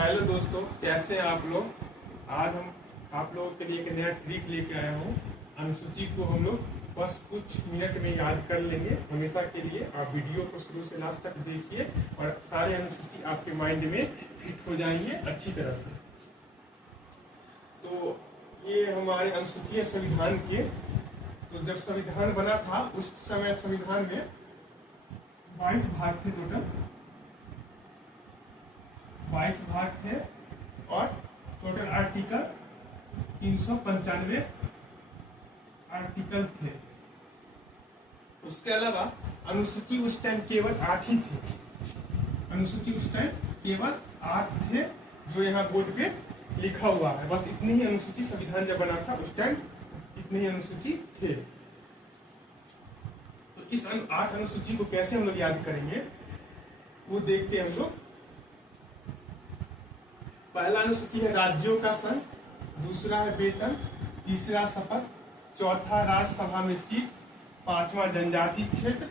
Hello दोस्तों, कैसे हैं आप लोग। आज हम आप लोगों के लिए एक नया ट्रिक लेके आया हूँ। अनुसूची को हम लोग बस कुछ मिनट में याद कर लेंगे हमेशा के लिए। आप वीडियो को शुरू से लास्ट तक देखिए और सारे अनुसूची आपके माइंड में फिट हो जाएंगे अच्छी तरह से। तो ये हमारे अनुसूची है संविधान के। तो जब संविधान बना था उस समय संविधान में 22 भाग थे, टोटल 22 भाग थे और टोटल आर्टिकल 395 आर्टिकल थे। उसके अलावा अनुसूची उस टाइम केवल 8 ही थे। अनुसूची उस टाइम केवल 8 थे जो यहाँ बोर्ड पे लिखा हुआ है। बस इतनी ही अनुसूची संविधान जब बना था उस टाइम इतनी ही अनुसूची थे। तो इस 8 अनुसूची को कैसे हम लोग याद करेंगे वो देखते हैं हम लोग। पहला अनुसूची है राज्यों का संघ, दूसरा है वेतन, तीसरा शपथ, चौथा राज्यसभा में सीट, पांचवा जनजाति क्षेत्र,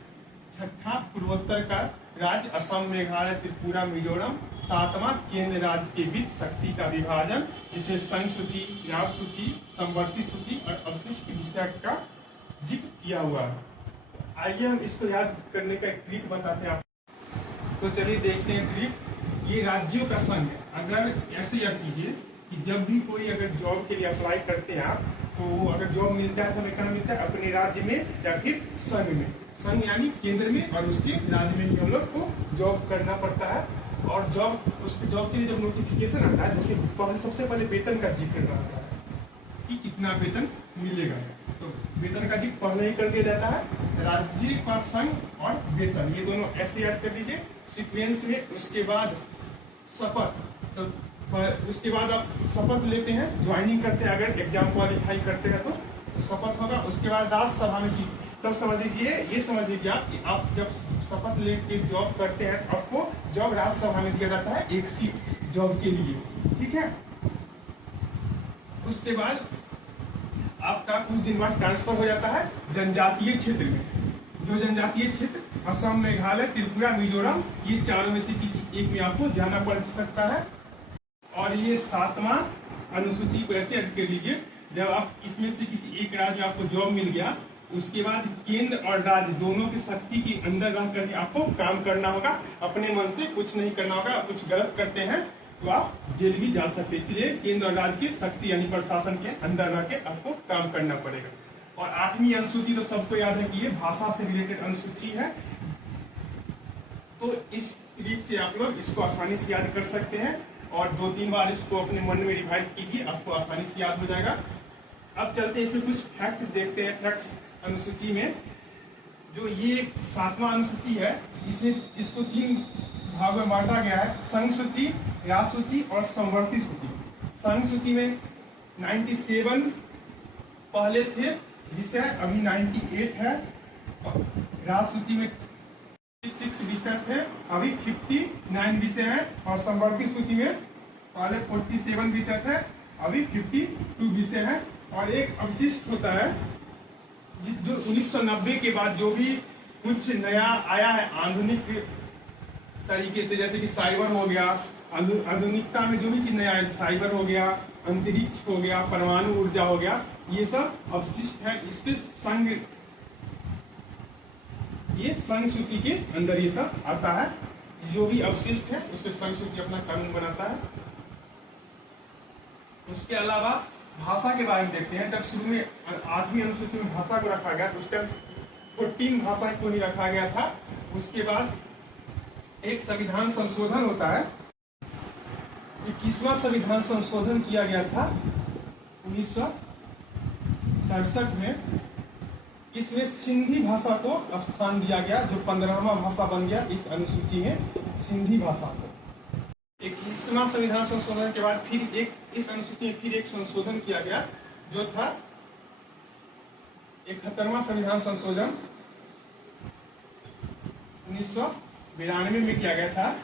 छठा पूर्वोत्तर का राज्य असम, मेघालय, त्रिपुरा, मिजोरम, सातवां केंद्र राज्य के बीच शक्ति का विभाजन, जिसमें संघ सूची, राज्य सूची, समवर्ती सूची और अवशिष्ट विषय का जिक्र किया हुआ है। आइए हम इसको याद करने का एक ट्रिक बताते हैं आप। तो चलिए देखते हैं ट्रिक। ये राज्यों का संघ है। अगर ऐसे याद कीजिए कि जब भी कोई अगर जॉब के लिए अप्लाई करते हैं आप, तो अगर जॉब मिलता है तो हमें कहाँ मिलता है, अपने राज्य में या फिर संघ में। संघ यानी केंद्र में और उसके राज्य में ही हम लोग को जॉब करना पड़ता है। और जॉब उसके जॉब के लिए जब नोटिफिकेशन आता है तो उसके सबसे पहले वेतन का जिक्र आता है कि कितना वेतन मिलेगा। तो वेतन का जिक्र पहले ही कर दिया जाता है। राज्य का संघ और वेतन ये दोनों ऐसे याद कर लीजिए सीक्वेंस में। उसके बाद शपथ, तो उसके बाद आप शपथ लेते हैं, ज्वाइनिंग करते हैं, अगर एग्जाम क्वालिफाई करते हैं तो शपथ होगा। उसके बाद राज्यसभा में सीट। तब समझ लीजिए, ये समझ लीजिए आप कि आप जब शपथ लेके जॉब करते हैं तो आपको जॉब राज्यसभा में दिया जाता है, एक सीट जॉब के लिए, ठीक है। उसके बाद आपका कुछ दिन बाद ट्रांसफर हो जाता है जनजातीय क्षेत्र में। जो जनजातीय क्षेत्र असम, मेघालय, त्रिपुरा, मिजोरम, ये चारों में से किसी एक में आपको जाना पड़ सकता है। और ये 7वां अनुसूची को ऐसे याद कर लीजिए, जब आप इसमें से किसी एक राज्य में आपको जॉब मिल गया, उसके बाद केंद्र और राज्य दोनों की शक्ति के अंदर रह करके आपको काम करना होगा। अपने मन से कुछ नहीं करना होगा। आप कुछ गलत करते हैं तो आप जेल भी जा सकते हैं। इसलिए केंद्र और राज्य की शक्ति यानी प्रशासन के अंदर रह के आपको काम करना पड़ेगा। और 8वीं अनुसूची तो सबको याद है कि ये भाषा से रिलेटेड अनुसूची है। तो इस ट्रिक से आप लोग इसको आसानी से याद कर सकते हैं और 2-3 बार इसको अपने मन में रिवाइज कीजिए, आपको आसानी से याद हो जाएगा। अब चलते हैं इसमें कुछ फैक्ट देखते हैं। फैक्ट्स अनुसूची में जो ये 7वां अनुसूची है, इसमें इसको 3 भागों में बांटा गया है। संघ सूची, राज्य सूची और समवर्ती सूची। संघ सूची में 97 पहले थे विषय, अभी 98 है। राज्य सूची में 6 विषय थे, अभी 59 विषय है। और समवर्ती सूची में पहले 47 विषय थे, अभी 52 विषय है। और एक अवशिष्ट होता है जो 1990 के बाद जो भी कुछ नया आया है आधुनिक तरीके से, जैसे कि साइबर हो गया, आधुनिकता में जो भी चीज नया है, साइबर हो गया, अंतरिक्ष हो गया, परमाणु ऊर्जा हो गया, ये सब अवशिष्ट है। इसके संघ, ये संघ सूची के अंदर ये सब आता है। जो भी अवशिष्ट है उसके संघ सूची अपना कानून बनाता है। उसके अलावा भाषा के बारे में देखते हैं। जब शुरू में 8वीं अनुसूची में भाषा को रखा गया तो उस टाइम 14 भाषा को ही रखा गया था। उसके बाद एक संविधान संशोधन होता है। 21वां संविधान संशोधन किया गया था 1967 में। इसमें सिंधी भाषा को स्थान दिया गया, जो 15वां भाषा बन गया इस अनुसूची में, सिंधी भाषा को। 21वां संविधान संशोधन के बाद फिर इस अनुसूची में फिर एक संशोधन किया गया, जो था 71वां संविधान संशोधन 1992 में किया गया था।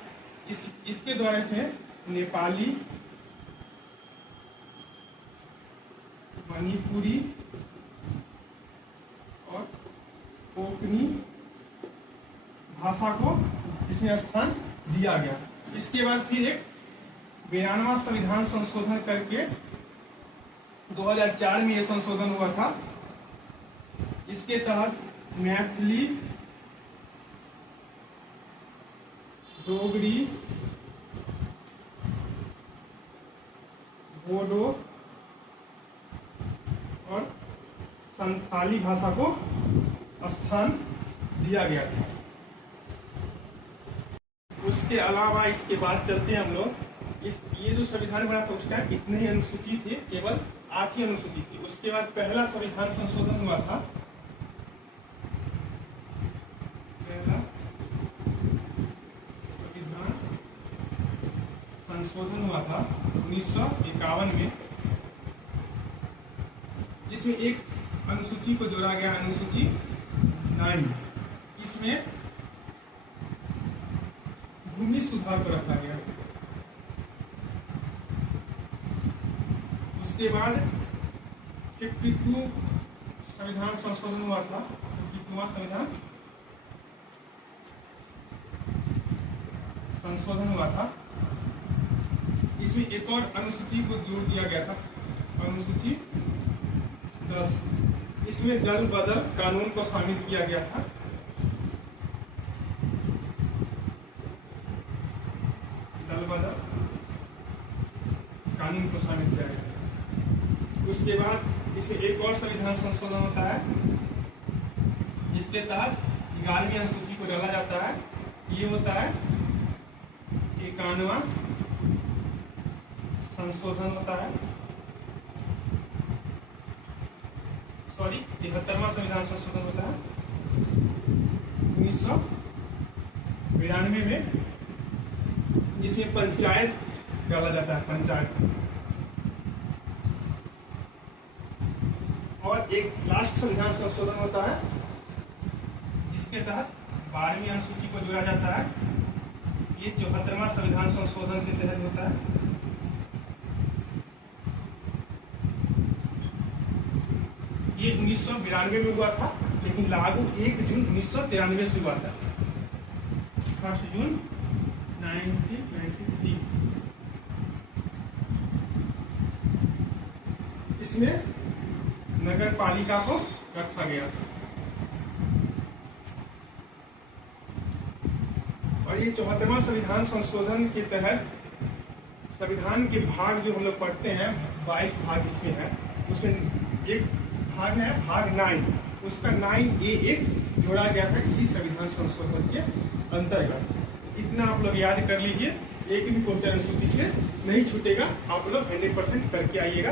इसके द्वारा इसमें नेपाली, मणिपुरी और कोंकणी भाषा को इसमें स्थान दिया गया। इसके बाद फिर एक 92वां संविधान संशोधन करके 2004 में यह संशोधन हुआ था। इसके तहत मैथिली, डोगरी, बोडो और संथाली भाषा को स्थान दिया गया था। उसके अलावा इसके बाद चलते हैं हम लोग, ये जो संविधान बना था उस टाइम इतने ही अनुसूची थे, केवल 8 ही अनुसूची थी। उसके बाद पहला संविधान संशोधन हुआ था, पहला संविधान संशोधन हुआ था 1951 में, जिसमें एक अनुसूची को जोड़ा गया, अनुसूची 9। इसमें भूमि सुधार को रखा गया। उसके बाद 52 संविधान संशोधन हुआ था, 52वां संविधान संशोधन हुआ था। इसमें एक और अनुसूची को जोड़ दिया गया था, अनुसूची 10। इसमें दल बदल कानून को शामिल किया गया था। दल बदल कानून को शामिल किया गया था। उसके बाद इसमें एक और संविधान संशोधन होता है, जिसके तहत 11वीं अनुसूची को डाला जाता है। ये होता है 51वां संशोधन होता है, 73वां संविधान संशोधन होता है 1992 में, जिसमें पंचायत डाला जाता है, पंचायत। और एक लास्ट संविधान संशोधन होता है, जिसके तहत 12वीं अनुसूची को जोड़ा जाता है। ये 74वां संविधान संशोधन के तहत होता है। ये 1992 में हुआ था, लेकिन लागू 1 जून 1993 से हुआ था, 1 जून 1993। इसमें नगर पालिका को रखा गया था। और ये 74वां संविधान संशोधन के तहत संविधान के भाग जो हम लोग पढ़ते हैं, 22 भाग जिसमें है, उसमें एक भाग है भाग 9, उसका 9A1 जोड़ा गया था इसी संविधान संशोधन के अंतर्गत। इतना आप लोग याद कर लीजिए, एक भी क्वेश्चन अनुसूची से नहीं छूटेगा, आप लोग 100% करके आइएगा।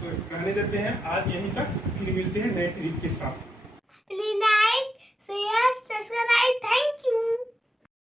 तो रहने देते हैं आज यहीं तक, फिर मिलते हैं नए ट्रिक के साथ।